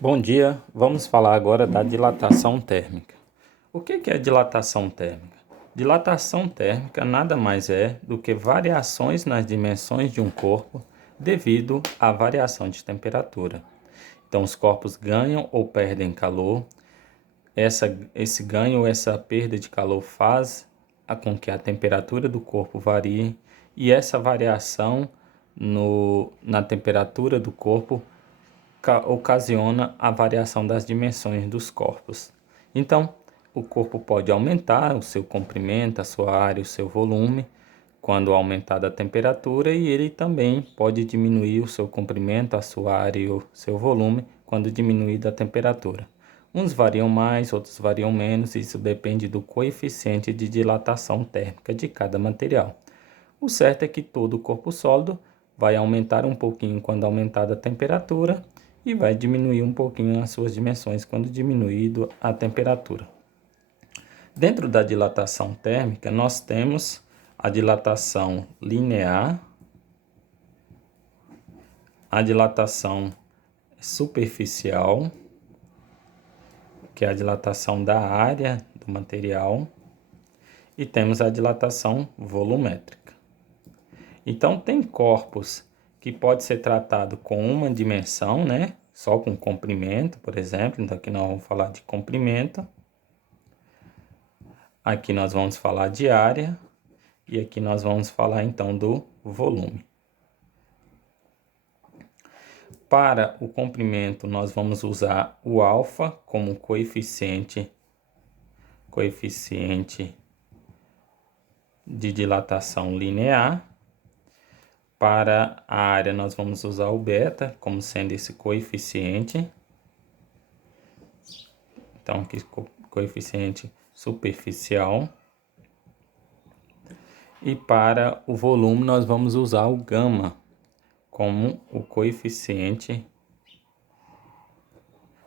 Bom dia, vamos falar agora da dilatação térmica. O que é dilatação térmica? Dilatação térmica nada mais é do que variações nas dimensões de um corpo devido à variação de temperatura. Então, os corpos ganham ou perdem calor. Esse ganho ou essa perda de calor faz com que a temperatura do corpo varie, e essa variação na temperatura do corpo ocasiona a variação das dimensões dos corpos. Então, o corpo pode aumentar o seu comprimento, a sua área, o seu volume, quando aumentada a temperatura, e ele também pode diminuir o seu comprimento, a sua área e o seu volume, quando diminuída a temperatura. Uns variam mais, outros variam menos, isso depende do coeficiente de dilatação térmica de cada material. O certo é que todo o corpo sólido vai aumentar um pouquinho quando aumentada a temperatura e vai diminuir um pouquinho as suas dimensões quando diminuído a temperatura. Dentro da dilatação térmica, nós temos a dilatação linear, a dilatação superficial, que é a dilatação da área do material, e temos a dilatação volumétrica. Então, tem corpos que pode ser tratado com uma dimensão, né? Só com comprimento, por exemplo. Então, aqui nós vamos falar de comprimento. Aqui nós vamos falar de área. E aqui nós vamos falar, então, do volume. Para o comprimento, nós vamos usar o alfa como coeficiente de dilatação linear. Para a área, nós vamos usar o beta como sendo esse coeficiente. Então, aqui coeficiente superficial. E para o volume, nós vamos usar o gama como o coeficiente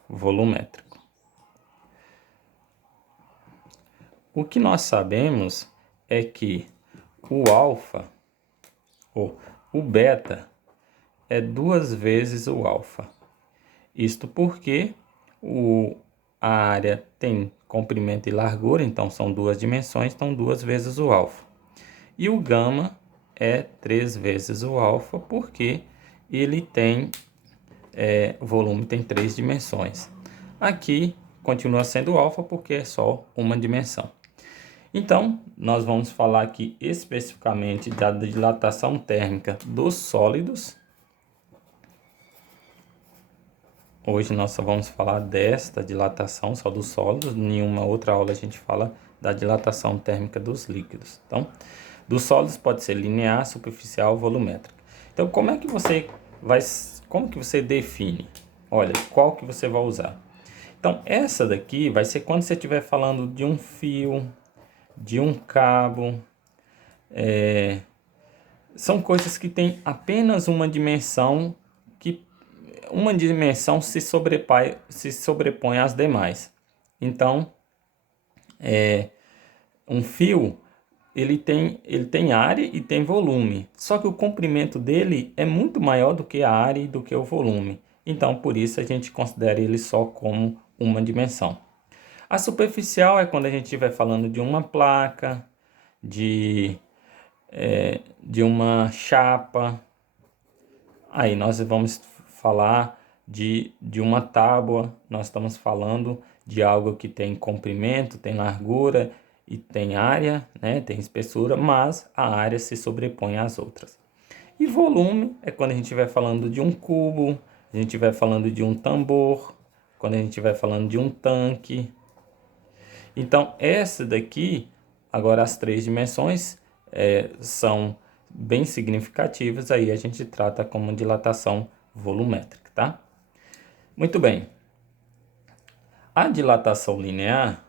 volumétrico. O que nós sabemos é que o alfa, ou o beta, é 2 vezes o alfa. Isto porque a área tem comprimento e largura, então são 2 dimensões, então 2 vezes o alfa. E o gama é 3 vezes o alfa, porque ele tem, o volume tem 3 dimensões. Aqui continua sendo alfa porque é só uma dimensão. Então, nós vamos falar aqui especificamente da dilatação térmica dos sólidos. Hoje nós só vamos falar desta dilatação só dos sólidos, em nenhuma outra aula a gente fala da dilatação térmica dos líquidos. Então, dos sólidos pode ser linear, superficial, volumétrica. Então, como que você define? Olha, qual que você vai usar? Então, essa daqui vai ser quando você estiver falando de um fio, de um cabo. São coisas que têm apenas uma dimensão, que uma dimensão se sobrepõe às demais. Então, um fio, ele tem área e tem volume, só que o comprimento dele é muito maior do que a área e do que o volume. Então, por isso a gente considera ele só como uma dimensão. A superficial é quando a gente estiver falando de uma placa, de uma chapa. Aí nós vamos falar de uma tábua, nós estamos falando de algo que tem comprimento, tem largura e tem área, né? Tem espessura, mas a área se sobrepõe às outras. E volume é quando a gente estiver falando de um cubo, a gente estiver falando de um tambor, quando a gente estiver falando de um tanque. Então, essa daqui, agora as 3 dimensões são bem significativas, aí a gente trata como dilatação volumétrica, tá? Muito bem. A dilatação linear,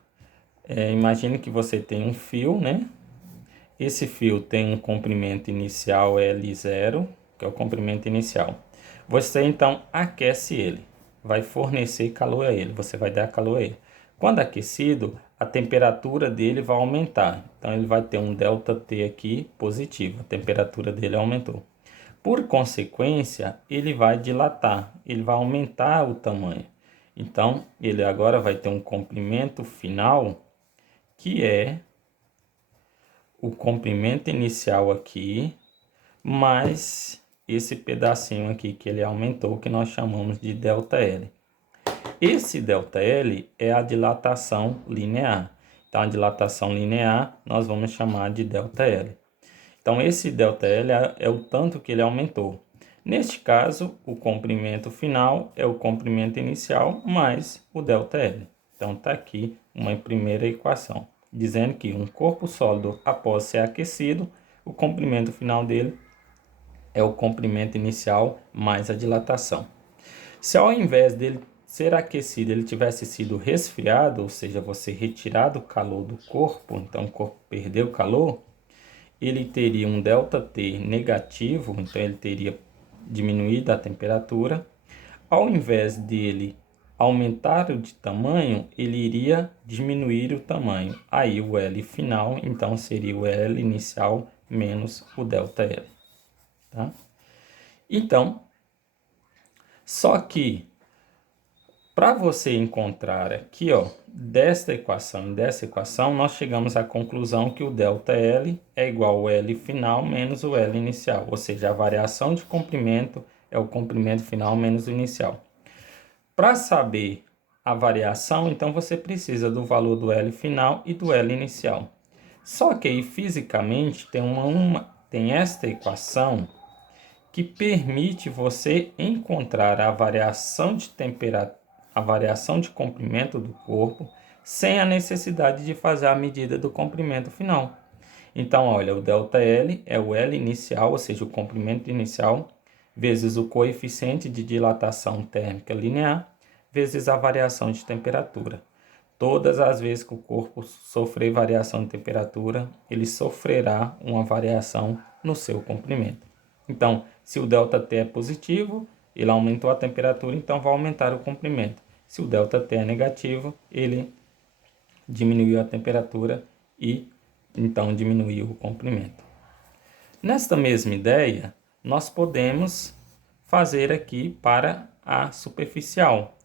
imagine que você tem um fio, né? Esse fio tem um comprimento inicial L0, que é o comprimento inicial. Você então aquece ele, vai fornecer calor a ele, você vai dar calor a ele. Quando aquecido, a temperatura dele vai aumentar. Então, ele vai ter um ΔT aqui positivo. A temperatura dele aumentou. Por consequência, ele vai dilatar. Ele vai aumentar o tamanho. Então, ele agora vai ter um comprimento final, que é o comprimento inicial aqui, mais esse pedacinho aqui que ele aumentou, que nós chamamos de ΔL. Esse ΔL é a dilatação linear. Então, a dilatação linear nós vamos chamar de ΔL. Então, esse ΔL é o tanto que ele aumentou. Neste caso, o comprimento final é o comprimento inicial mais o ΔL. Então, está aqui uma primeira equação, dizendo que um corpo sólido, após ser aquecido, o comprimento final dele é o comprimento inicial mais a dilatação. Se ao invés dele ser aquecido, ele tivesse sido resfriado, ou seja, você retirar o calor do corpo, então o corpo perdeu calor, ele teria um ΔT negativo, então ele teria diminuído a temperatura. Ao invés dele aumentar o de tamanho, ele iria diminuir o tamanho. Aí o L final, então, seria o L inicial menos o ΔL. Tá? Então, só que para você encontrar aqui, ó, desta equação e dessa equação, nós chegamos à conclusão que o ΔL é igual ao L final menos o L inicial, ou seja, a variação de comprimento é o comprimento final menos o inicial. Para saber a variação, então você precisa do valor do L final e do L inicial. Só que aí, fisicamente, tem esta equação que permite você encontrar a variação de temperatura, a variação de comprimento do corpo, sem a necessidade de fazer a medida do comprimento final. Então, olha, o ΔL é o L inicial, ou seja, o comprimento inicial, vezes o coeficiente de dilatação térmica linear, vezes a variação de temperatura. Todas as vezes que o corpo sofrer variação de temperatura, ele sofrerá uma variação no seu comprimento. Então, se o ΔT é positivo, ele aumentou a temperatura, então vai aumentar o comprimento. Se o ΔT é negativo, ele diminuiu a temperatura e então diminuiu o comprimento. Nesta mesma ideia, nós podemos fazer aqui para a superficial.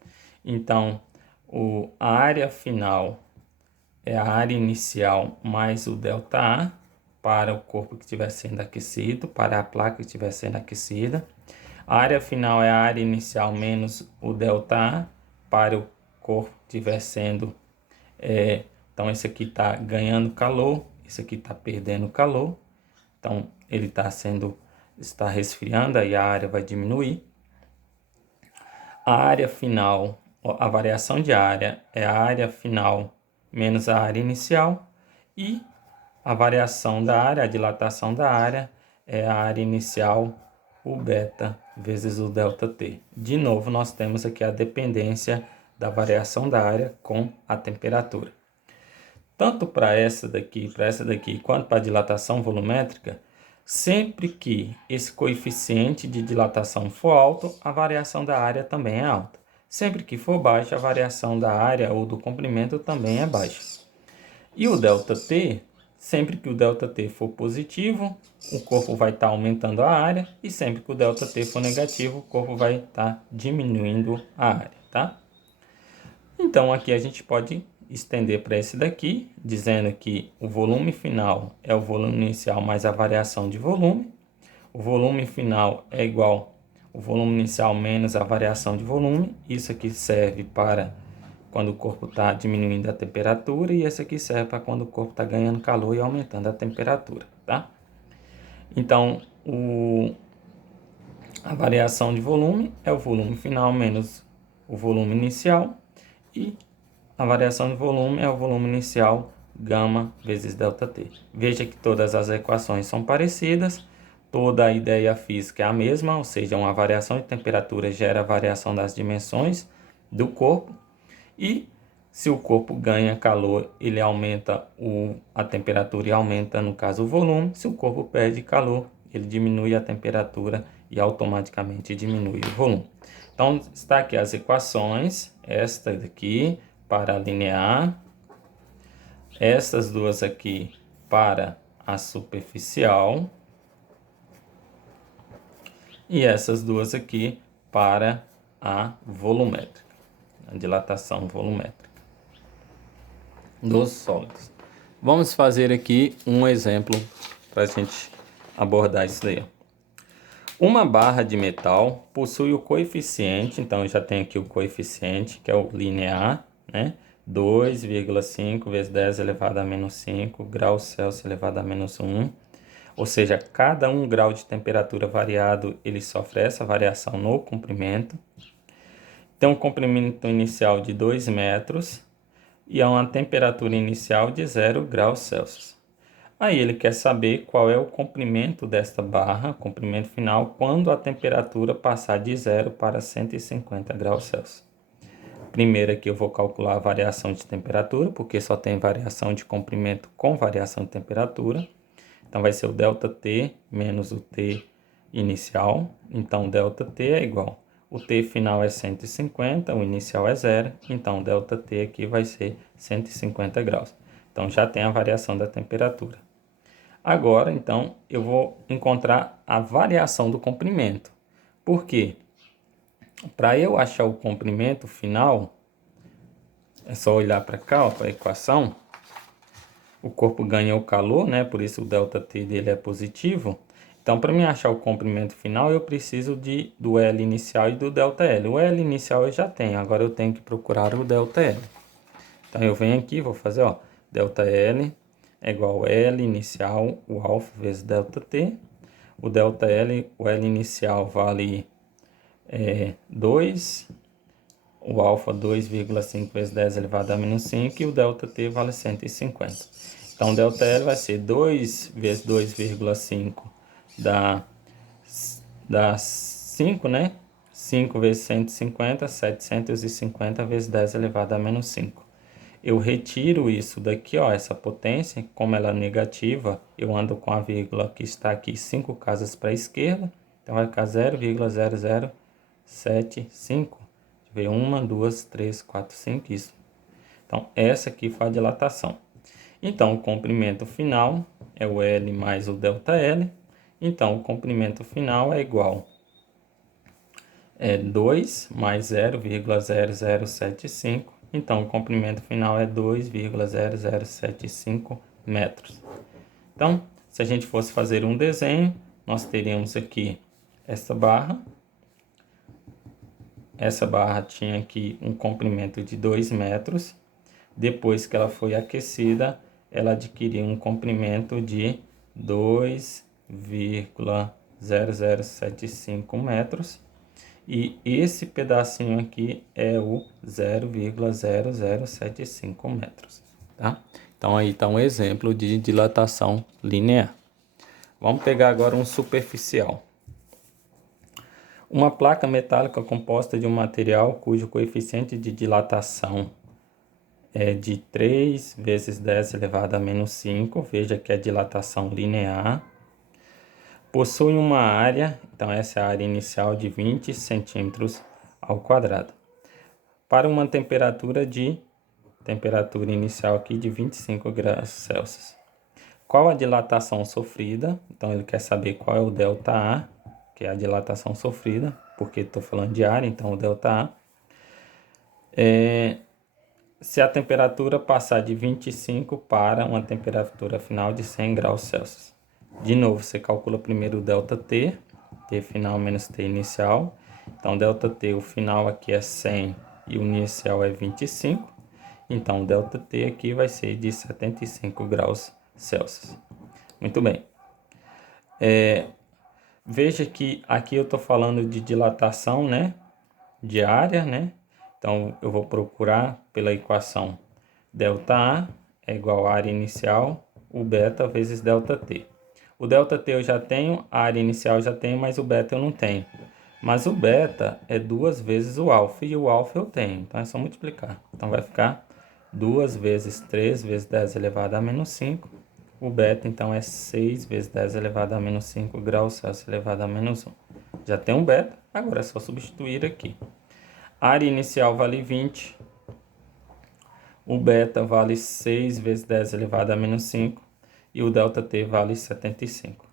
Então, a área final é a área inicial mais o ΔA para o corpo que estiver sendo aquecido, para a placa que estiver sendo aquecida. A área final é a área inicial menos o ΔA para o corpo que estiver sendo... então, esse aqui está ganhando calor, esse aqui está perdendo calor. Então, ele está resfriando, aí a área vai diminuir. A área final, a variação de área é a área final menos a área inicial. E a variação da área, a dilatação da área, é a área inicial, o beta, vezes o ΔT. De novo, nós temos aqui a dependência da variação da área com a temperatura. Tanto para essa daqui, quanto para a dilatação volumétrica, sempre que esse coeficiente de dilatação for alto, a variação da área também é alta. Sempre que for baixa, a variação da área ou do comprimento também é baixa. E o ΔT, sempre que o ΔT for positivo, o corpo vai estar aumentando a área, e sempre que o ΔT for negativo, o corpo vai estar diminuindo a área, tá? Então, aqui a gente pode estender para esse daqui, dizendo que o volume final é o volume inicial mais a variação de volume. O volume final é igual ao volume inicial menos a variação de volume. Isso aqui serve para quando o corpo está diminuindo a temperatura, e esse aqui serve para quando o corpo está ganhando calor e aumentando a temperatura, tá? Então, a variação de volume é o volume final menos o volume inicial, e a variação de volume é o volume inicial gama vezes ΔT. Veja que todas as equações são parecidas, toda a ideia física é a mesma, ou seja, uma variação de temperatura gera variação das dimensões do corpo, e se o corpo ganha calor, ele aumenta a temperatura e aumenta, no caso, o volume. Se o corpo perde calor, ele diminui a temperatura e automaticamente diminui o volume. Então, está aqui as equações, esta daqui para a linear, essas duas aqui para a superficial, e essas duas aqui para a volumétrica. a dilatação volumétrica dos sólidos. Vamos fazer aqui um exemplo para a gente abordar isso daí. Uma barra de metal possui o coeficiente, então eu já tenho aqui o coeficiente, que é o linear, né? 2,5 vezes 10 elevado a menos 5 graus Celsius elevado a menos 1. Ou seja, cada 1 grau de temperatura variado, ele sofre essa variação no comprimento. Tem um comprimento inicial de 2 metros e há uma temperatura inicial de 0 graus Celsius. Aí ele quer saber qual é o comprimento desta barra, comprimento final, quando a temperatura passar de 0 para 150 graus Celsius. Primeiro aqui eu vou calcular a variação de temperatura, porque só tem variação de comprimento com variação de temperatura. Então vai ser o ΔT menos o T inicial. Então ΔT é igual. O T final é 150, o inicial é 0. Então ΔT aqui vai ser 150 graus. Então já tem a variação da temperatura. Agora, então, eu vou encontrar a variação do comprimento. Por quê? Para eu achar o comprimento final, é só olhar para cá, para a equação. O corpo ganha o calor, né? Por isso o ΔT dele é positivo. Então, para mim achar o comprimento final, eu preciso do L inicial e do ΔL. O L inicial eu já tenho, agora eu tenho que procurar o ΔL. Então, eu venho aqui, vou fazer, ó, ΔL é igual a L inicial, o alfa vezes ΔT. O ΔL, o L inicial vale 2, o alfa 2,5 vezes 10 elevado a menos 5 e o ΔT vale 150. Então, o ΔL vai ser 2 vezes 2,5 dá 5, né? 5 vezes 150, 750 vezes 10 elevado a menos 5. Eu retiro isso daqui, ó, essa potência, como ela é negativa, eu ando com a vírgula que está aqui 5 casas para a esquerda, então vai ficar 0,0075. Deixa eu ver, 1, 2, 3, 4, 5, isso. Então, essa aqui foi a dilatação. Então, o comprimento final é o L mais o ΔL. Então, o comprimento final é igual a 2 mais 0,0075. Então, o comprimento final é 2,0075 metros. Então, se a gente fosse fazer um desenho, nós teríamos aqui essa barra. Essa barra tinha aqui um comprimento de 2 metros. Depois que ela foi aquecida, ela adquiriu um comprimento de 2,0075 metros. E esse pedacinho aqui é o 0,0075 metros, tá? Então aí está um exemplo de dilatação linear. Vamos pegar agora um superficial. Uma placa metálica composta de um material cujo coeficiente de dilatação é de 3 vezes 10 elevado a menos 5, veja que é dilatação linear. Possui uma área, então essa é a área inicial de 20 centímetros ao quadrado. Para uma temperatura inicial aqui de 25 graus Celsius. Qual a dilatação sofrida? Então ele quer saber qual é o ΔA, que é a dilatação sofrida, porque estou falando de área, então o ΔA. Se a temperatura passar de 25 para uma temperatura final de 100 graus Celsius. De novo, você calcula primeiro o ΔT, T final menos T inicial. Então, ΔT, o final aqui é 100 e o inicial é 25. Então, o ΔT aqui vai ser de 75 graus Celsius. Muito bem. Veja que aqui eu estou falando de dilatação, né? De área, né? Então, eu vou procurar pela equação ΔA é igual à área inicial, o beta vezes ΔT. O ΔT eu já tenho, a área inicial eu já tenho, mas o beta eu não tenho. Mas o beta é 2 vezes o alfa, e o alfa eu tenho, então é só multiplicar. Então vai ficar 2 vezes 3 vezes 10 elevado a menos 5. O beta, então, é 6 vezes 10 elevado a menos 5 graus Celsius elevado a menos 1. Já tem um beta, agora é só substituir aqui. A área inicial vale 20. O beta vale 6 vezes 10 elevado a menos 5. E o ΔT vale 75.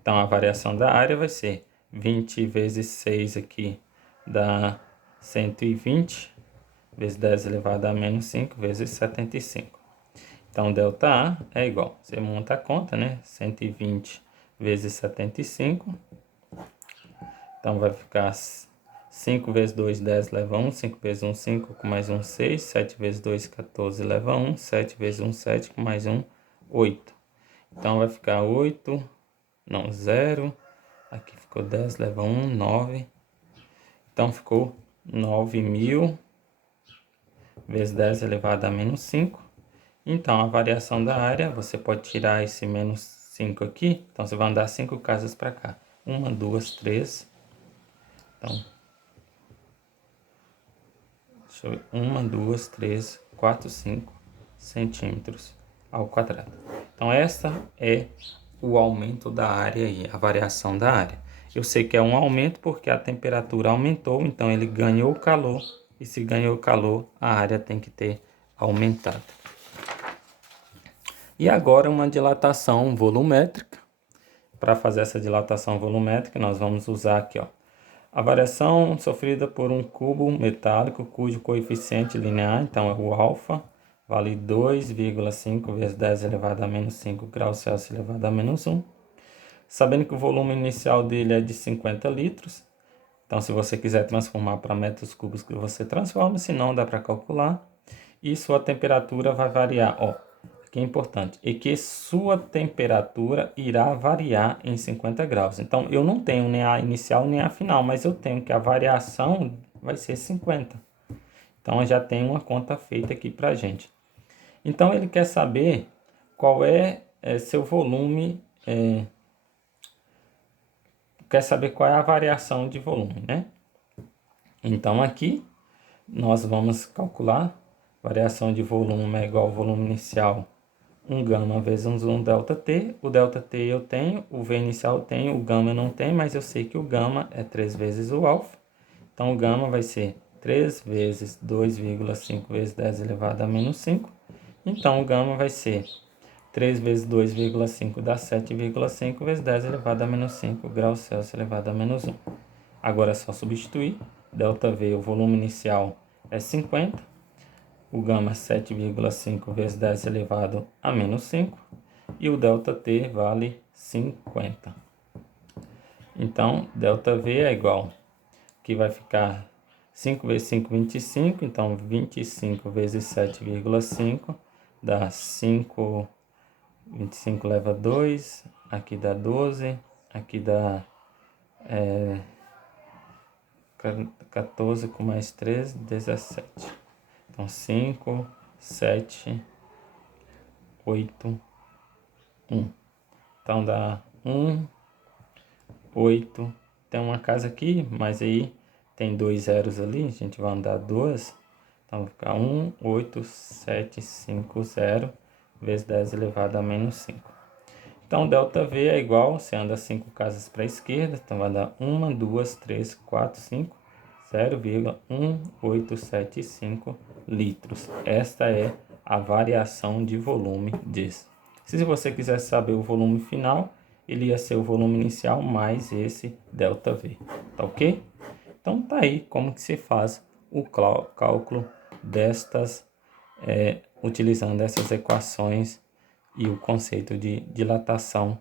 Então, a variação da área vai ser 20 vezes 6 aqui dá 120. vezes 10 elevado a menos 5 vezes 75. Então, ΔA é igual, você monta a conta, né? 120 vezes 75. Então, vai ficar 5 vezes 2, 10 leva 1. 5 vezes 1, 5, com mais 1, 6. 7 vezes 2, 14 leva 1. 7 vezes 1, 7, com mais 1, 8. Então, vai ficar 8, não, 0. Aqui ficou 10, leva 1, 9. Então, ficou 9.000 vezes 10 elevado a menos 5. Então, a variação da área, você pode tirar esse menos 5 aqui. Então, você vai andar 5 casas para cá. 1, 2, 3. Então, 1, 2, 3, 4, 5 centímetros ao quadrado. Então, essa é o aumento da área aí, a variação da área. Eu sei que é um aumento porque a temperatura aumentou, então ele ganhou calor. E se ganhou calor, a área tem que ter aumentado. E agora uma dilatação volumétrica. Para fazer essa dilatação volumétrica, nós vamos usar aqui, ó, a variação sofrida por um cubo metálico cujo coeficiente linear, então é o alfa, vale 2,5 vezes 10 elevado a menos 5 graus Celsius elevado a menos 1. Sabendo que o volume inicial dele é de 50 litros, então se você quiser transformar para metros cúbicos, você transforma, se não dá para calcular. E sua temperatura vai variar, ó, que é importante, é que sua temperatura irá variar em 50 graus. Então, eu não tenho nem a inicial nem a final, mas eu tenho que a variação vai ser 50. Então, eu já tenho uma conta feita aqui para a gente. Então, ele quer saber qual é seu volume, quer saber qual é a variação de volume, né? Então, aqui, nós vamos calcular variação de volume é igual ao volume inicial 1 gama vezes 1 ΔT. O ΔT eu tenho, o V inicial eu tenho, o gama eu não tenho, mas eu sei que o gama é 3 vezes o alfa. Então, o gama vai ser 3 vezes 2,5 vezes 10 elevado a menos 5. Então, o gama vai ser 3 vezes 2,5 dá 7,5 vezes 10 elevado a menos 5 graus Celsius elevado a menos 1. Agora é só substituir. ΔV, o volume inicial é 50. O gama é 7,5 vezes 10 elevado a menos 5. E o ΔT vale 50. Então, ΔV é igual, que vai ficar 5 vezes 5, 25. Então, 25 vezes 7,5 dá 5. 25 leva 2. Aqui dá 12. Aqui dá 14 com mais 3, 17. Então, 5, 7, 8, 1. Então, dá 1, 8. Tem uma casa aqui, mas aí tem 2 zeros ali. A gente vai andar 2. Então, vai ficar 1, 8, 7, 5, 0 vezes 10 elevado a menos 5. Então, ΔV é igual, você anda 5 casas para a esquerda. Então, vai dar 1, 2, 3, 4, 5. 0,1875 litros. Esta é a variação de volume disso. Se você quiser saber o volume final, ele ia ser o volume inicial mais esse ΔV, tá ok? Então tá aí como que se faz o cálculo destas, utilizando essas equações e o conceito de dilatação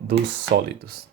dos sólidos.